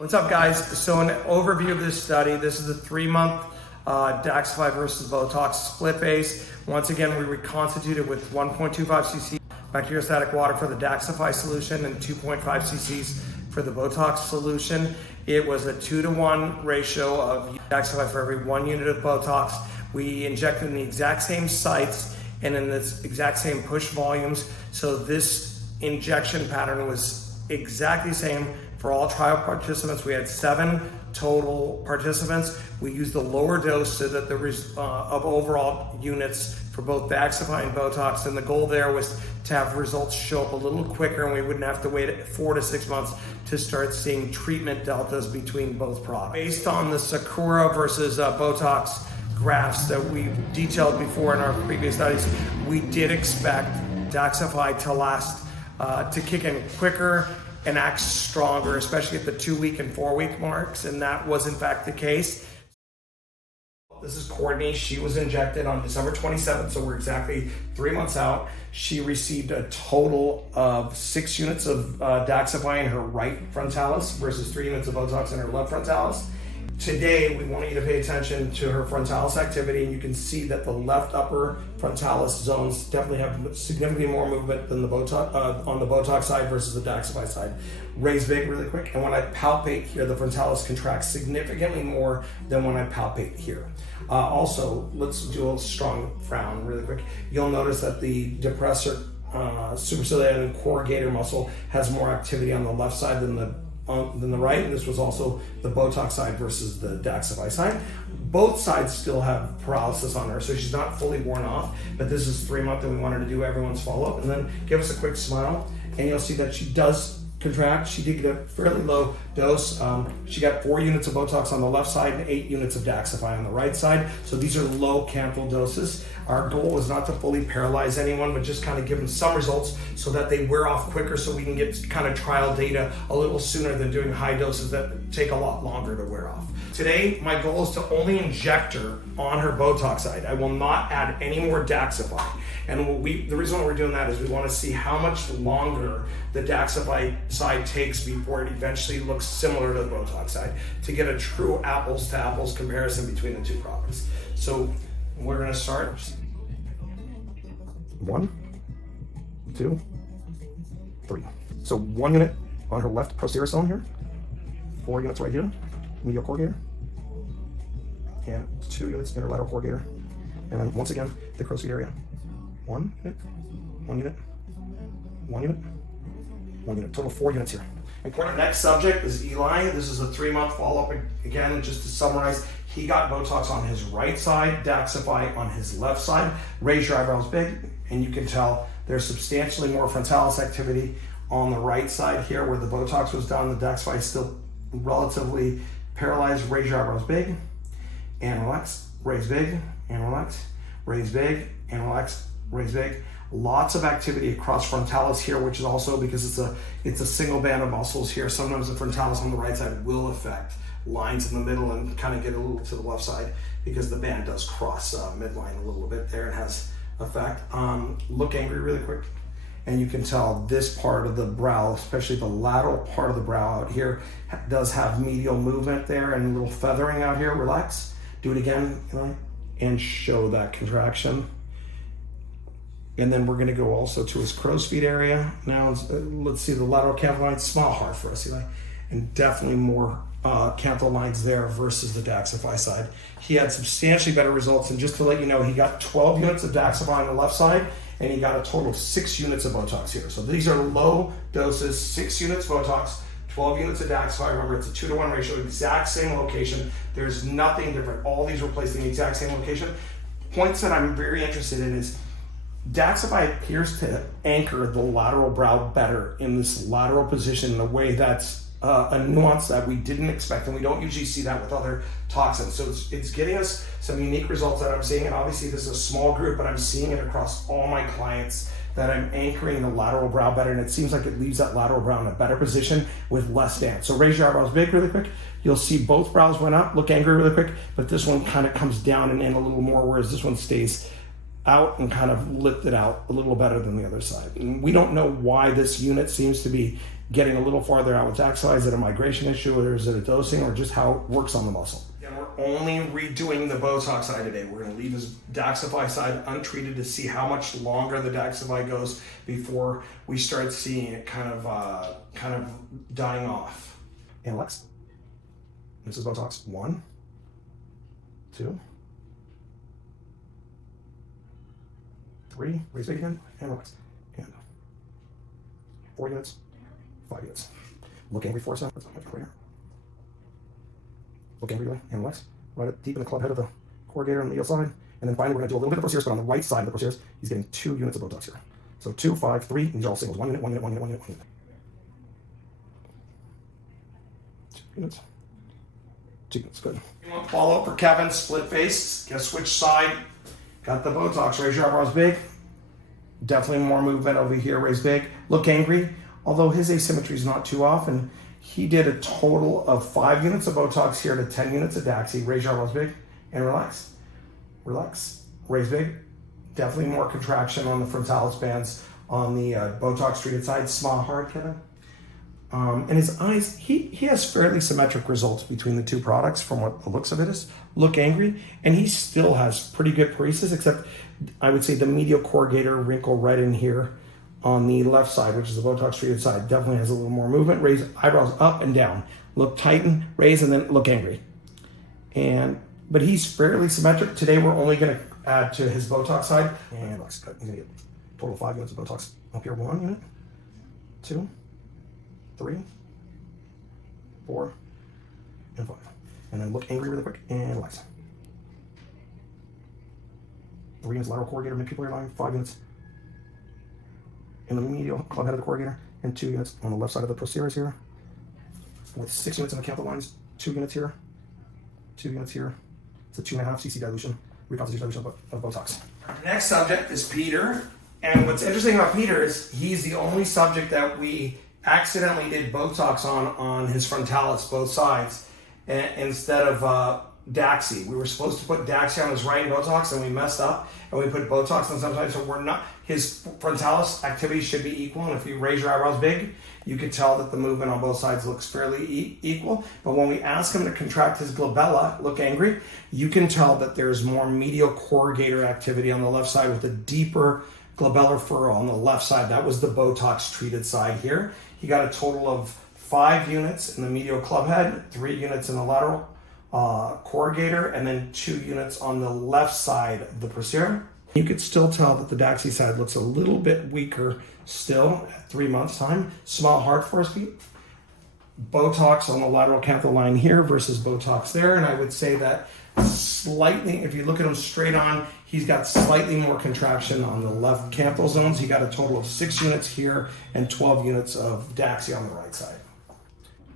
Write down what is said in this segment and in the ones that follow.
What's up, guys? So an overview of this study. This is a 3-month Daxxify versus Botox Split-face. Once again, we reconstituted with 1.25 cc bacteriostatic water for the Daxxify solution and 2.5 cc's for the Botox solution. It was a 2-to-1 ratio of Daxxify for every 1 unit of Botox. We injected in the exact same sites and in this exact same push volumes. So this injection pattern was exactly the same for all trial participants. We had 7 total participants. We used the lower dose so that there was of overall units for both Daxxify and Botox, and the goal there was to have results show up a little quicker and we wouldn't have to wait 4 to 6 months to start seeing treatment deltas between both products. Based on the Sakura versus Botox graphs that we detailed before in our previous studies, we did expect Daxxify to last, to kick in quicker and act stronger, especially at the 2-week and 4-week marks, and that was in fact the case. This is Courtney. She was injected on December 27th, so we're exactly 3 months out. She received a total of 6 units of Daxxify in her right frontalis versus 3 units of Botox in her left frontalis. Today, we want you to pay attention to her frontalis activity, and you can see that the left upper frontalis zones definitely have significantly more movement than the Botox on the Botox side versus the Daxxify side. Raise big really quick, and when I palpate here, the frontalis contracts significantly more than when I palpate here. Also, let's do a strong frown really quick. You'll notice that the depressor, superciliary and corrugator muscle has more activity on the left side than the right, and this was also the Botox side versus the Daxxify side. Both sides still have paralysis on her, so she's not fully worn off, but this is 3 months and we wanted to do everyone's follow-up. And then give us a quick smile, and you'll see that she does contract. She did get a fairly low dose. She got 4 units of Botox on the left side and 8 units of Daxxify on the right side. So these are low canthal doses. Our goal was not to fully paralyze anyone, but just kind of give them some results so that they wear off quicker, so we can get kind of trial data a little sooner than doing high doses that take a lot longer to wear off. Today, my goal is to only inject her on her Botox side. I will not add any more Daxxify. And the reason why we're doing that is we want to see how much longer the Daxxify side takes before it eventually looks similar to the Botox side, to get a true apples to apples comparison between the 2 products. So we're going to start. 1, 2, 3. So 1 unit on her left posterior zone here, 4 units right here, medial corrugator, and 2 units in her lateral corrugator. And then once again, the crow's feet area. 1 unit, 1 unit, 1 unit, 1 unit. Total 4 units here. And our next subject is Eli. This is a 3-month follow-up. Again, just to summarize, he got Botox on his right side, Daxxify on his left side. Raise your eyebrows big, and you can tell there's substantially more frontalis activity on the right side here where the Botox was done. The Daxxify is still relatively paralyzed. Raise your eyebrows big and relax. Raise big and relax. Raise big and relax. Raise big. Lots of activity across frontalis here, which is also because it's a single band of muscles here. Sometimes the frontalis on the right side will affect lines in the middle and kind of get a little to the left side because the band does cross midline a little bit there and has effect. Look angry really quick, and you can tell this part of the brow, especially the lateral part of the brow out here, does have medial movement there and a little feathering out here. Relax. Do it again, and show that contraction. And then we're going to go also to his crow's feet area. Now, let's see the lateral canthal lines. Smile hard for us, Eli. And definitely more canthal lines there versus the Daxxify side. He had substantially better results. And just to let you know, he got 12 units of Daxxify on the left side, and he got a total of 6 units of Botox here. So these are low doses, 6 units Botox, 12 units of Daxxify. Remember, it's a 2-to-1 ratio, exact same location. There's nothing different. All these were placed in the exact same location. Points that I'm very interested in is Daxxify appears to anchor the lateral brow better in this lateral position in a way that's a nuance that we didn't expect, and we don't usually see that with other toxins. So it's getting us some unique results that I'm seeing, and obviously this is a small group, but I'm seeing it across all my clients that I'm anchoring the lateral brow better, and it seems like it leaves that lateral brow in a better position with less dance. So raise your eyebrows big really quick. You'll see both brows went up. Look angry really quick, but this one kind of comes down and in a little more, whereas this one stays out and kind of lift it out a little better than the other side. And we don't know why this unit seems to be getting a little farther out with Daxxify. Is it a migration issue, or is it a dosing, or just how it works on the muscle? And we're only redoing the Botox side today. We're going to leave his Daxxify side untreated to see how much longer the Daxxify goes before we start seeing it kind of dying off. And Lex, this is Botox 1, 2, 3, raise big again, and relax. And 4 units, 5 units. Look angry for a second. Look angry really, and relax. Right up deep in the club head of the corrugator on the medial side. And then finally, we're going to do a little bit of proceedures, but on the right side of the proceedures, he's getting 2 units of Botox here. So 2, 5, 3, these are all singles. 1 unit, 1 unit, 1 unit, 1 unit, 1 unit. 2 units. 2 units, good. Follow up for Kevin, split face. Guess which side? Got the Botox. Raise your eyebrows big. Definitely more movement over here. Raise big. Look angry. Although his asymmetry is not too off, and he did a total of 5 units of Botox here to 10 units of daxxi. Raise your eyebrows big and relax. Relax. Raise big. Definitely more contraction on the frontalis bands on the Botox treated side. Smile hard, Kevin. And his eyes, he has fairly symmetric results between the 2 products from what the looks of it is. Look angry, and he still has pretty good paresis, except I would say the medial corrugator wrinkle right in here on the left side, which is the Botox treated side, definitely has a little more movement. Raise eyebrows up and down. Look tighten, raise, and then look angry. But he's fairly symmetric. Today we're only going to add to his Botox side. And he's going to get a total of 5 units of Botox up here. 1 unit, 2, 3, 4, and 5. And then look angry really quick and relax. 3 units lateral corrugator, mid-pupillary line, 5 units in the medial club head of the corrugator, and 2 units on the left side of the posteriors here, with 6 units in the canthal lines, 2 units here, 2 units here. It's a 2.5 cc dilution, reconstitution dilution of Botox. Our next subject is Peter, and what's interesting about Peter is he's the only subject that we accidentally did Botox on his frontalis, both sides, instead of daxxi. We were supposed to put daxxi on his right Botox, and we messed up, and we put Botox on some sides, so we're not, his frontalis activity should be equal, and if you raise your eyebrows big, you can tell that the movement on both sides looks fairly equal, but when we ask him to contract his glabella, look angry, you can tell that there's more medial corrugator activity on the left side with a deeper glabellar furrow on the left side. That was the Botox treated side here. He got a total of 5 units in the medial club head, 3 units in the lateral corrugator, and then 2 units on the left side of the posterior. You could still tell that the daxxi side looks a little bit weaker still at 3 months time. Smile hard for us, Pete. Botox on the lateral canthal line here versus Botox there, and I would say that slightly, if you look at him straight on, he's got slightly more contraction on the left canthal zones. He got a total of 6 units here and 12 units of daxxi on the right side.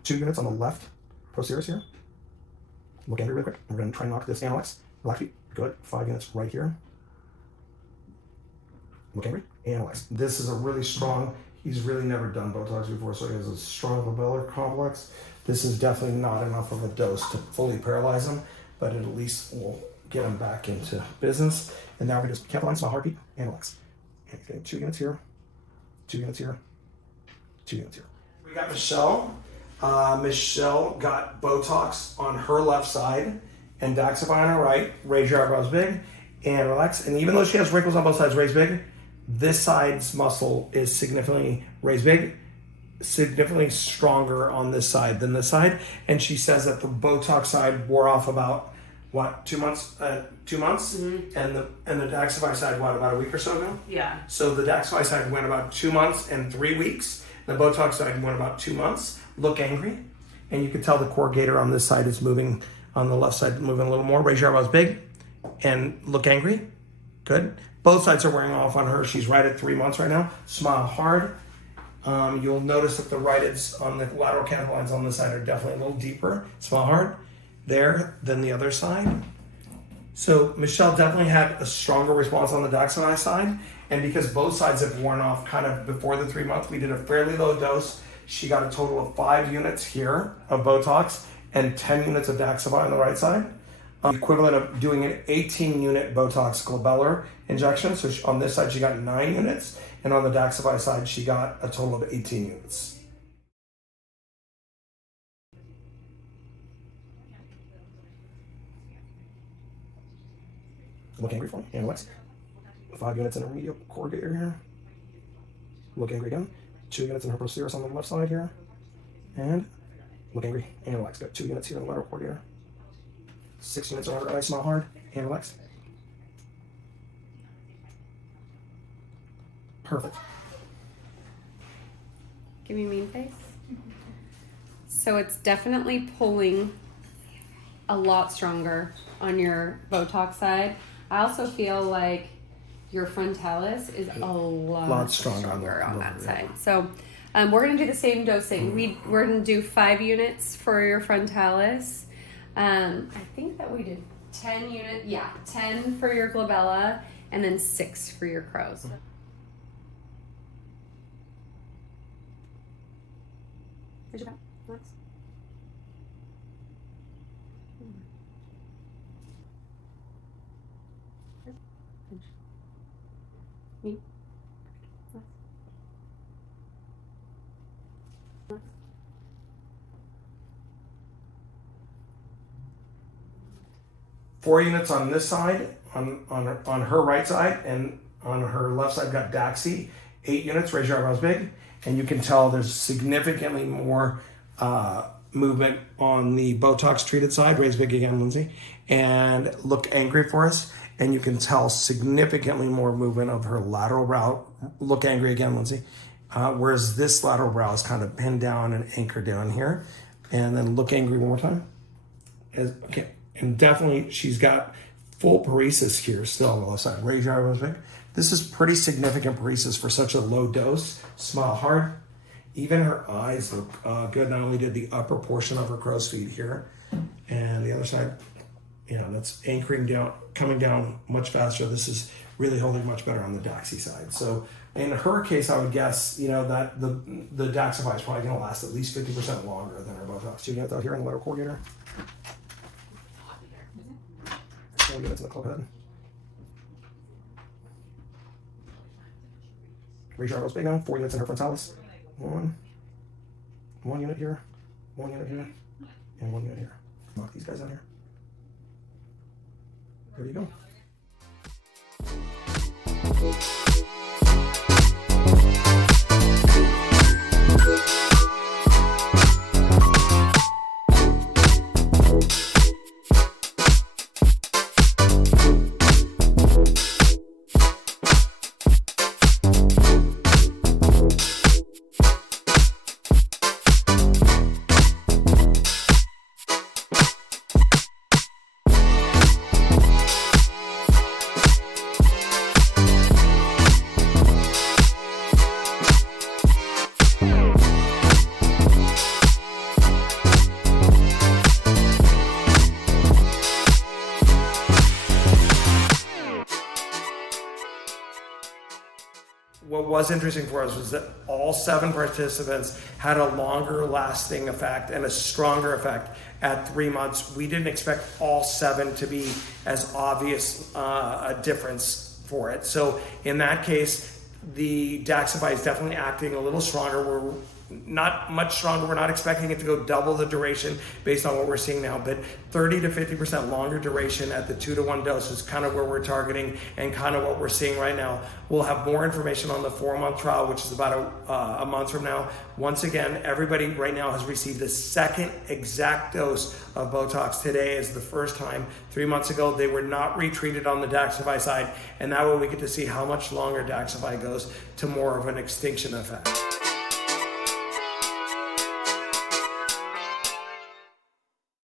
2 units on the left posteriors here. Look angry really quick. We're going to try and knock this down, Alex. Relax feet. Good. 5 units right here. Look angry. And Alex. This is a really strong, he's really never done Botox before, so he has a strong glabellar complex. This is definitely not enough of a dose to fully paralyze him, but it at least will get him back into business. And now we just canthal line, smile, heartbeat, and relax. And he's getting 2 units here, 2 units here, 2 units here. We got Michelle. Michelle got Botox on her left side and Daxxify on her right. Raise your eyebrows big and relax. And even though she has wrinkles on both sides, raise big. This side's muscle is significantly raised big, significantly stronger on this side than this side. And she says that the Botox side wore off about, what, 2 months? 2 months? Mm-hmm. And the Daxxify side, what, about a week or so ago? Yeah. So the Daxxify side went about 2 months and 3 weeks. The Botox side went about 2 months. Look angry. And you can tell the corrugator on this side is moving, on the left side moving a little more. Raise your eyebrows big and look angry. Good. Both sides are wearing off on her. She's right at 3 months right now. Smile hard. You'll notice that the righted on the lateral canthal lines on this side are definitely a little deeper. Smile hard there than the other side. So Michelle definitely had a stronger response on the Daxxify side. And because both sides have worn off kind of before the 3 months, we did a fairly low dose. She got a total of 5 units here of Botox and 10 units of Daxxify on the right side. Equivalent of doing an 18 unit Botox glabellar injection. So on this side, she got 9 units. And on the Daxxify side, she got a total of 18 units. Look angry for me. And relax. 5 units in her medial corrugator here. Look angry again. 2 units in her posterior on the left side here. And look angry and relax. Got 2 units here in the lateral corrugator. 6 units on her eye. Smile hard and relax. Perfect. Give me mean face. So it's definitely pulling a lot stronger on your Botox side. I also feel like your frontalis is a lot stronger on that side. So we're going to do the same dosing. We're going to do 5 units for your frontalis. I think that we did 10 units. Yeah, 10 for your glabella and then 6 for your crow's. Here's your back. Relax. Me. 4 units on this side, on her right side, and on her left side got daxxi. 8 units, raise your eyebrows big. And you can tell there's significantly more movement on the Botox treated side. Raise big again, Lindsay. And look angry for us. And you can tell significantly more movement of her lateral brow. Look angry again, Lindsay. Whereas this lateral brow is kind of pinned down and anchored down here. And then look angry one more time. Okay. And definitely she's got full paresis here still on the left side. Raise your eyebrows big. This is pretty significant paresis for such a low dose. Smile hard. Even her eyes look good. Not only did the upper portion of her crow's feet here, and the other side, you know, that's anchoring down, coming down much faster. This is really holding much better on the daxxi side. So in her case, I would guess, you know, that the Daxxify is probably going to last at least 50% longer than her Botox. You get that here in the lateral corrugator. We'll get it to the club head. Raise your eyebrows big now. 4 units in her frontalis. 1 unit here, 1 unit here, and 1 unit here. Knock these guys out here. There you go. What was interesting for us was that all 7 participants had a longer lasting effect and a stronger effect at 3 months. We didn't expect all 7 to be as obvious a difference for it. So in that case, the Daxxify is definitely acting a little stronger. We're not much stronger. We're not expecting it to go double the duration based on what we're seeing now, but 30 to 50% longer duration at the 2-to-1 dose is kind of where we're targeting and kind of what we're seeing right now. We'll have more information on the 4-month trial, which is about a month from now. Once again, everybody right now has received the 2nd exact dose of Botox. Today is the first time. 3 months ago, they were not retreated on the Daxxify side, and that way we get to see how much longer Daxxify goes to more of an extinction effect.